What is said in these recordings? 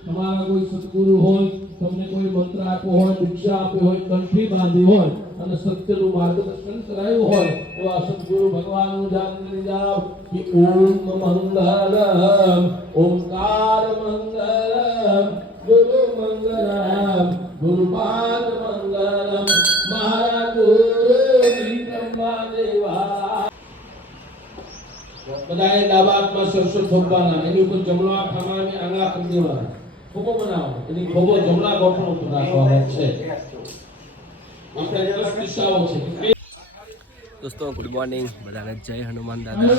તમારા કોઈ સદગુરુ હોય તમને કોઈ મંત્ર આપ્યો હોય દીક્ષા આપી હોય કંઠી બાંધી હોય અને સત્યનું માર્ગદર્શન કરાયું હોય એવા સદગુરુ ભગવાનનું ધ્યાન કરી જાઓ કે ઓમ મંગલમ ઓમકાર મંગલમ ગુરુ મંગલમ ગુરુપાદ બધાએ ડાબા હાથમાં સરસો થોપવાના એની ઉપર જમણા ખામાને આંગળા કરી દેવાના. ખોબો બનાવો. એની ખોબો જમણા ગોઠણ ઉપર રાખવાનો છે. આપણે દસ કિસ્સાઓ છે. દોસ્તો ગુડ મોર્નિંગ બધાને જય હનુમાન દાદા.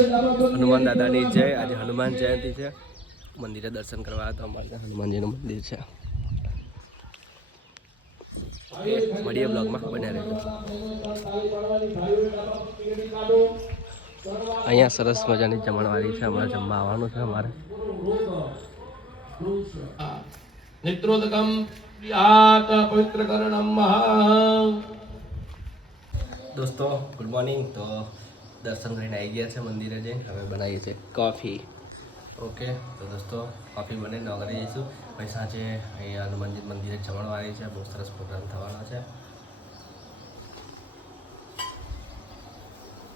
હનુમાન દાદાની જય. આજે હનુમાન જયંતિ છે. મંદિરે દર્શન કરવા તો અમારે હનુમાનજીનું મંદિર છે. મળીએ બ્લોગમાં. બન્યા રહેજો. અહીંયા સરસ મજાની જમણવારી છે અમારે જમવા આવવાનું છે અમારે. નેત્રોદકમ યાત પવિત્રકરણમ મહા. દોસ્તો ગુડ મોર્નિંગ તો દર્શન કરીને આવી ગયા છે મંદિરે જઈને. હવે બનાવીએ છીએ કોફી ઓકે તો દોસ્તો કોફી બને નોકરી જઈશું. પછી સાંજે અહીંયા હનુમાનજી મંદિરે જમણવારી છે. બહુ સરસ પ્રોગ્રામ થવાનો છે.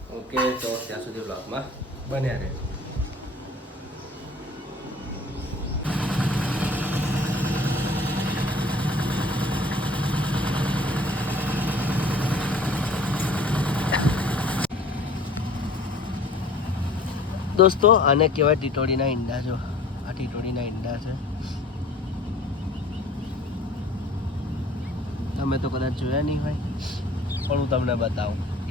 ઓકે, તો ત્યાં સુધી બ્લોગમાં બન્યા રહે દોસ્તો, આને કહેવાય ટીટોડીના ઈંડા જો. આ ટીટોડીના ઈંડા છે. તમે તો કદાચ જોયા નહીં હોય, પણ હું તમને બતાવું.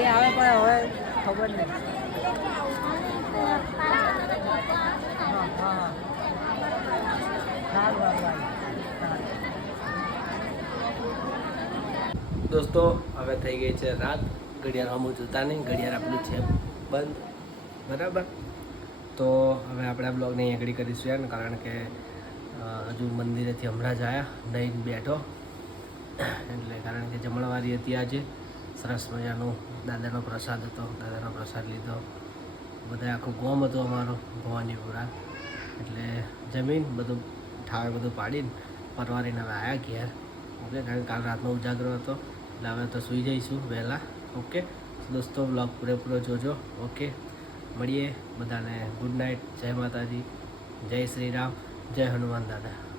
એ આવે પણ હવે ખબર નહીં. દોસ્તો, હવે થઈ ગઈ છે રાત. ઘડિયાળ અમુક જોતા નહીં, ઘડિયાળ આપણું છે બંધ. બરાબર? તો હવે આપણે આ બ્લોગને આગળ કરીશું યાર, કારણ કે હજુ મંદિરેથી હમણાં જ આવ્યા નહીં બેઠો. એટલે કારણ કે જમણવારી હતી આજે. સરસ મજાનો દાદાનો પ્રસાદ હતો, દાદાનો પ્રસાદ લીધો. બધા આખું ગોમ હતું અમારો, ભવાનીપુરા. એટલે જમીન બધું, ઠાવે બધું પાડીને પરવારીને હવે આવ્યા ઘેર. ઓકે, કારણ કે કાલ રાતનો ઉજાગરો હતો. એટલે હવે તો સૂઈ જઈશું વહેલા. ઓકે દોસ્તો બ્લોગ પૂરેપૂરો જોજો. ઓકે, મળીએ બધાને. Good night. જય માતાજી. જય શ્રી રામ. જય હનુમાન દાદા.